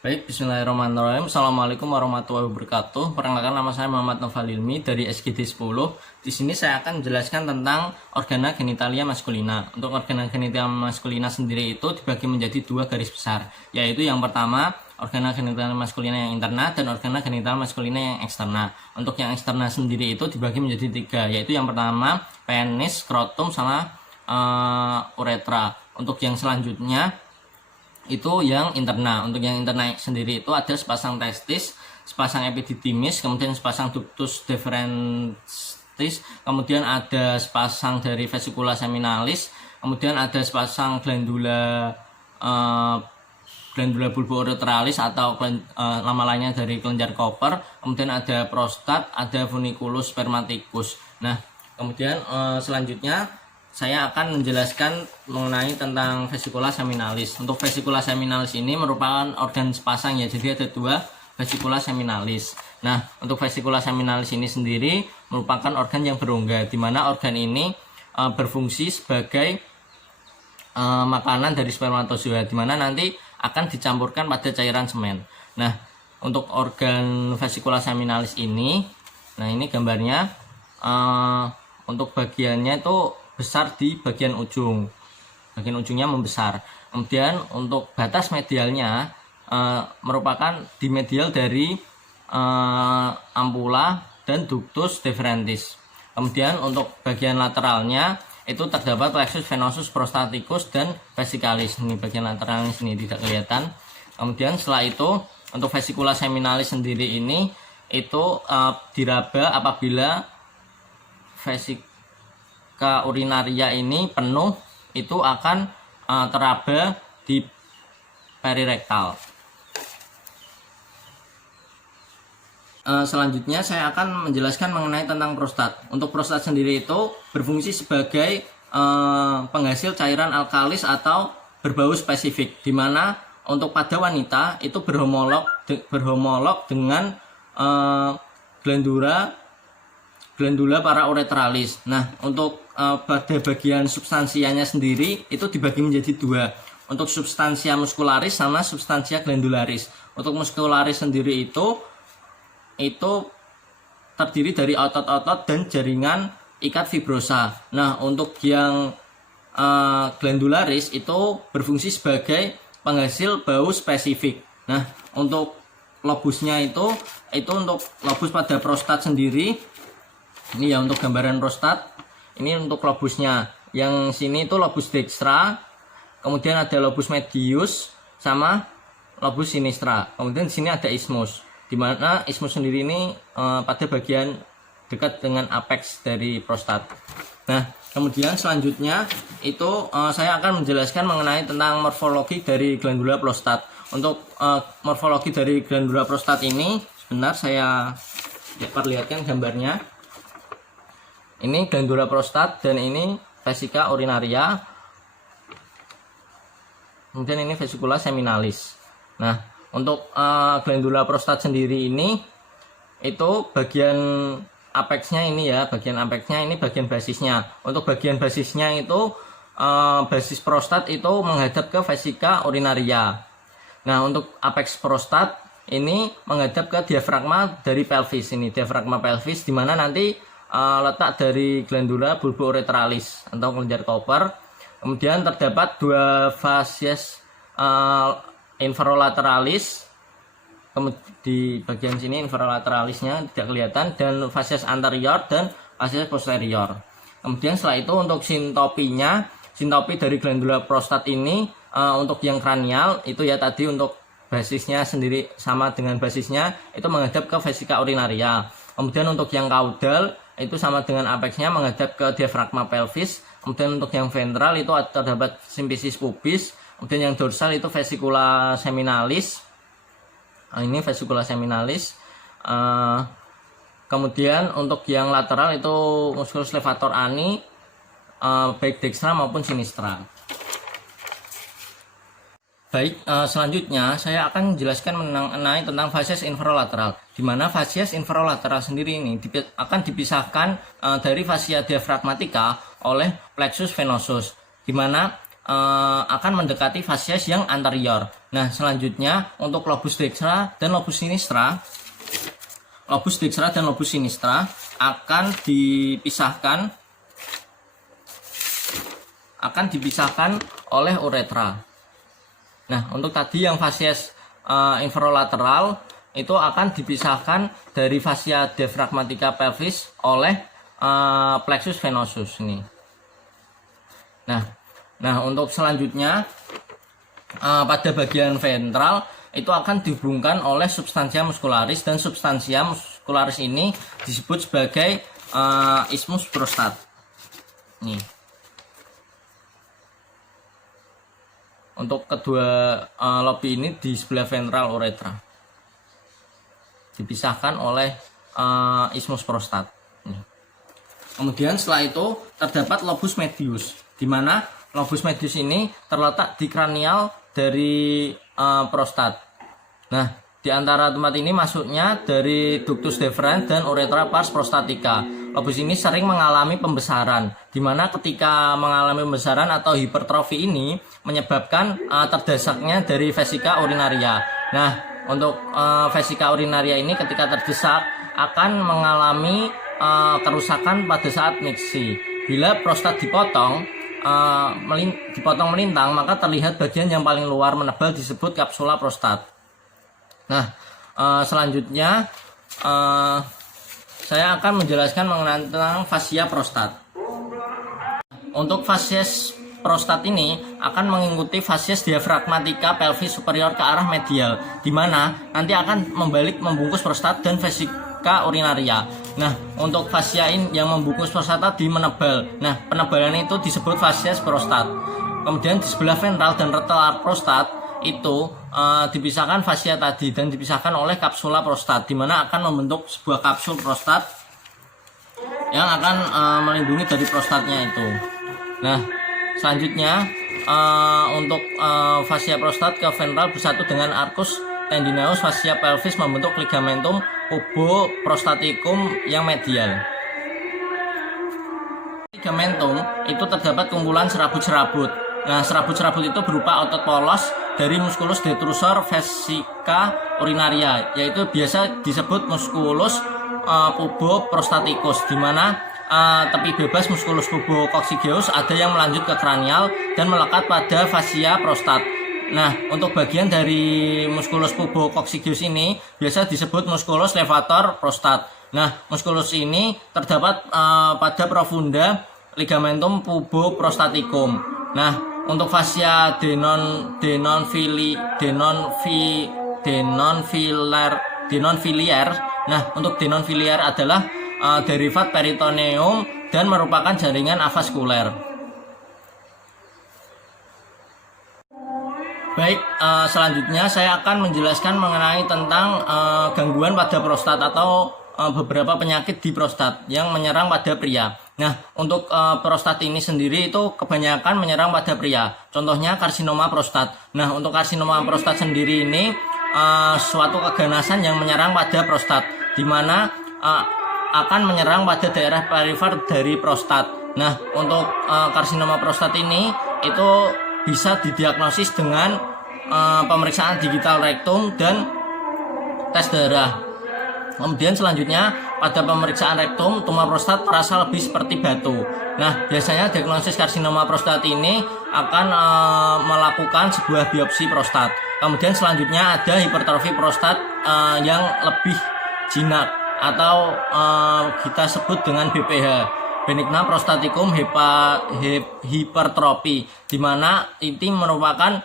Baik, bismillahirrahmanirrahim. Assalamualaikum warahmatullahi wabarakatuh. Perkenalkan, nama saya Muhammad Noval Ilmi dari SGD 10. Di sini saya akan menjelaskan tentang organa genitalia maskulina. Untuk organa genitalia maskulina sendiri itu dibagi menjadi dua garis besar, yaitu yang pertama organa genitalia maskulina yang interna dan organa genitalia maskulina yang eksterna. Untuk yang eksterna sendiri itu dibagi menjadi tiga, yaitu yang pertama penis, skrotum, sama uretra. Untuk yang selanjutnya itu yang interna. Untuk yang interna sendiri itu ada sepasang testis, sepasang epididymis, kemudian sepasang ductus deferentis, kemudian ada sepasang dari vesicula seminalis, kemudian ada sepasang glandula bulbouretralis atau nama lainnya dari kelenjar Koper, kemudian ada prostat, ada funiculus spermaticus. Nah, kemudian selanjutnya saya akan menjelaskan mengenai tentang vesicula seminalis. Untuk vesicula seminalis ini merupakan organ sepasang ya, jadi ada dua vesicula seminalis. Nah, untuk vesicula seminalis ini sendiri merupakan organ yang berongga, di mana organ ini berfungsi sebagai makanan dari spermatozoa, di mana nanti akan dicampurkan pada cairan semen. Nah, untuk organ vesicula seminalis ini, nah ini gambarnya, untuk bagiannya itu besar di bagian ujungnya membesar. Kemudian untuk batas medialnya merupakan di medial dari ampula dan ductus deferentis. Kemudian untuk bagian lateralnya itu terdapat plexus venosus prostaticus dan vesicalis. Ini bagian lateralnya sini tidak kelihatan. Kemudian setelah itu untuk vesicula seminalis sendiri ini itu diraba apabila vesicula urinaria ini penuh, itu akan teraba di perirektal. Selanjutnya saya akan menjelaskan mengenai tentang prostat. Untuk prostat sendiri itu berfungsi sebagai penghasil cairan alkalis atau berbau spesifik, di mana untuk pada wanita itu berhomolog dengan glandula parauretralis. Nah, untuk pada bagian substansianya sendiri itu dibagi menjadi dua. Untuk substansia muscularis sama substansia glandularis. Untuk muscularis sendiri itu terdiri dari otot-otot dan jaringan ikat fibrosa. Nah, untuk yang glandularis itu berfungsi sebagai penghasil bau spesifik. Nah, untuk lobusnya itu untuk lobus pada prostat sendiri. Ini ya untuk gambaran prostat. Ini untuk lobusnya. Yang sini itu lobus dextra, kemudian ada lobus medius sama lobus sinistra. Kemudian di sini ada isthmus, di mana isthmus sendiri ini pada bagian dekat dengan apex dari prostat. Nah, kemudian selanjutnya itu saya akan menjelaskan mengenai tentang morfologi dari glandula prostat. Untuk morfologi dari glandula prostat ini sebentar saya perlihatkan gambarnya. Ini glandula prostat dan ini vesika urinaria. Kemudian ini vesicula seminalis. Nah, untuk glandula prostat sendiri ini itu bagian apexnya ini ya, bagian apexnya ini bagian basisnya. Untuk bagian basisnya itu basis prostat itu menghadap ke vesika urinaria. Nah, untuk apex prostat ini menghadap ke diafragma dari pelvis. Ini diafragma pelvis, di mana nanti letak dari glandula bulbouretralis atau kelenjar Koper. Kemudian terdapat dua fasies inferolateralis, di bagian sini inferolateralisnya tidak kelihatan, dan fasies anterior dan fasies posterior. Kemudian setelah itu untuk sintopi dari glandula prostat ini untuk yang kranial itu ya tadi untuk basisnya sendiri sama dengan basisnya itu menghadap ke vesika urinaria. Kemudian untuk yang kaudal itu sama dengan apexnya menghadap ke diafragma pelvis. Kemudian untuk yang ventral itu terdapat simfisis pubis. Kemudian yang dorsal itu vesicula seminalis. Ini vesicula seminalis. Kemudian untuk yang lateral itu musculus levator ani, baik dextra maupun sinistra. Baik, selanjutnya saya akan menjelaskan mengenai tentang fasies inferolateral, di mana fasies inferolateral sendiri ini akan dipisahkan dari fascia diafragmatica oleh plexus venosus, di mana akan mendekati fasies yang anterior. Nah, selanjutnya untuk lobus dextra dan lobus sinistra. Lobus dextra dan lobus sinistra akan dipisahkan oleh uretra. Nah, untuk tadi yang fasies inferolateral itu akan dipisahkan dari fascia diafragmatica pelvis oleh plexus venosus ini. Nah, untuk selanjutnya pada bagian ventral itu akan dihubungkan oleh substantia muscularis, dan substantia muscularis ini disebut sebagai isthmus prostat. Nih. Untuk kedua lobi ini di sebelah ventral uretra dipisahkan oleh isthmus prostat. Nih. Kemudian setelah itu terdapat lobus medius, di mana lobus medius ini terletak di kranial dari prostat. Nah, di antara tempat ini masuknya dari ductus deferens dan uretra pars prostatica. Lobus ini sering mengalami pembesaran, di mana ketika mengalami pembesaran atau hipertrofi ini menyebabkan terdesaknya dari vesika urinaria. Nah, untuk vesika urinaria ini ketika terdesak akan mengalami kerusakan pada saat miksi. Bila prostat dipotong melintang, maka terlihat bagian yang paling luar menebal disebut kapsula prostat. Nah, selanjutnya saya akan menjelaskan mengenai tentang fascia prostat. Untuk fasies prostat ini akan mengikuti fasies diafragmatica pelvis superior ke arah medial, di mana nanti akan membungkus prostat dan vesika urinaria. Nah, untuk fascia yang membungkus prostat tadi menebal. Nah, penebalan itu disebut fasies prostat. Kemudian di sebelah ventral dan retal prostat itu dipisahkan fascia tadi dan dipisahkan oleh kapsula prostat, di mana akan membentuk sebuah kapsul prostat yang akan melindungi dari prostatnya itu. Nah, selanjutnya untuk fascia prostat ke ventral bersatu dengan arcus tendinosus fascia pelvis membentuk ligamentum puboprostaticum yang medial. Ligamentum itu terdapat kumpulan serabut-serabut. Nah, serabut-serabut itu berupa otot polos dari musculus detrusor vesica urinaria, yaitu biasa disebut musculus puboprostaticus, di mana tepi bebas musculus pubococcygeus ada yang melanjut ke kranial dan melekat pada fascia prostat. Nah, untuk bagian dari musculus pubococcygeus ini biasa disebut musculus levator prostat. Nah, musculus ini terdapat pada profunda ligamentum puboprostaticum. Nah, untuk fascia denonfiliar. Nah, untuk denonfiliar adalah derivat peritoneum dan merupakan jaringan avaskuler. Baik, selanjutnya saya akan menjelaskan mengenai tentang gangguan pada prostat atau beberapa penyakit di prostat yang menyerang pada pria. Nah, untuk prostat ini sendiri itu kebanyakan menyerang pada pria. Contohnya karsinoma prostat. Nah, untuk karsinoma prostat sendiri ini suatu keganasan yang menyerang pada prostat, di mana akan menyerang pada daerah perifer dari prostat. Nah, untuk karsinoma prostat ini itu bisa didiagnosis dengan pemeriksaan digital rektum dan tes darah. Kemudian selanjutnya pada pemeriksaan rektum, tumor prostat terasa lebih seperti batu. Nah, biasanya diagnosis karsinoma prostat ini akan melakukan sebuah biopsi prostat. Kemudian selanjutnya ada hipertrofi prostat yang lebih jinak atau kita sebut dengan BPH, benigna prostaticum hypertrophy, di mana ini merupakan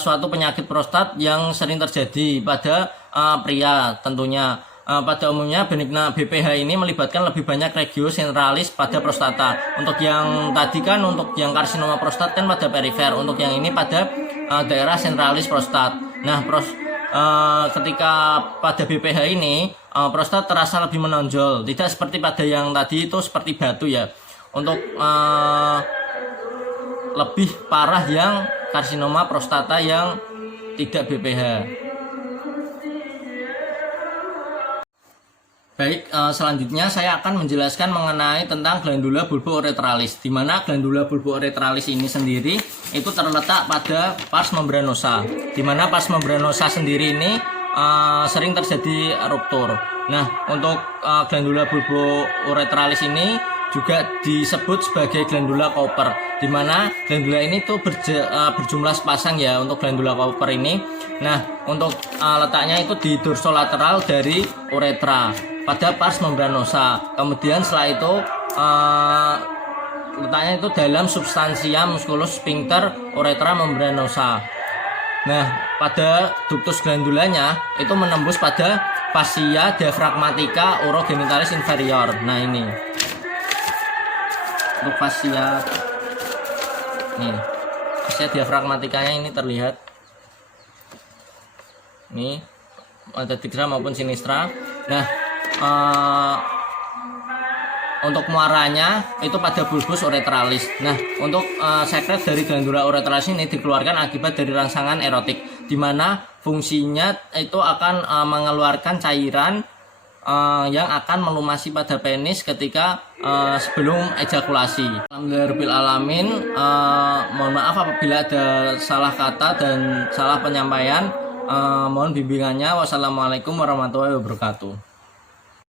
suatu penyakit prostat yang sering terjadi pada pria tentunya. Pada umumnya benigna BPH ini melibatkan lebih banyak regio centralis pada prostata. Untuk yang tadi kan untuk yang karsinoma prostat kan pada perifer, untuk yang ini pada daerah centralis prostat. Nah, ketika pada BPH ini prostat terasa lebih menonjol, tidak seperti pada yang tadi itu seperti batu ya. Untuk lebih parah yang karsinoma prostata yang tidak BPH. Baik, selanjutnya saya akan menjelaskan mengenai tentang glandula bulbo-uretralis, di mana glandula bulbo-uretralis ini sendiri itu terletak pada pars membranosa, di mana pars membranosa sendiri ini sering terjadi ruptur. Nah, untuk glandula bulbo-uretralis ini juga disebut sebagai glandula Cooper, di mana glandula ini tuh berjumlah sepasang ya untuk glandula Cooper ini. Nah, untuk letaknya itu di dorsolateral dari uretra pada pars membranosa. Kemudian setelah itu letaknya itu dalam substansia musculus sphincter uretra membranosa. Nah, pada ductus glandulanya itu menembus pada fascia diaphragmatica urogenitalis inferior. Nah, ini untuk fascia diaphragmatikanya ini terlihat. Ini ada digra maupun sinistra. Nah, untuk muaranya itu pada bulbus uretralis. Nah, untuk sekret dari glandula uretralis ini dikeluarkan akibat dari rangsangan erotik, di mana fungsinya itu akan mengeluarkan cairan yang akan melumasi pada penis ketika sebelum ejakulasi. Alhamdulillahirabbil alamin. Mohon maaf apabila ada salah kata dan salah penyampaian. Mohon bimbingannya. Wassalamualaikum warahmatullahi wabarakatuh.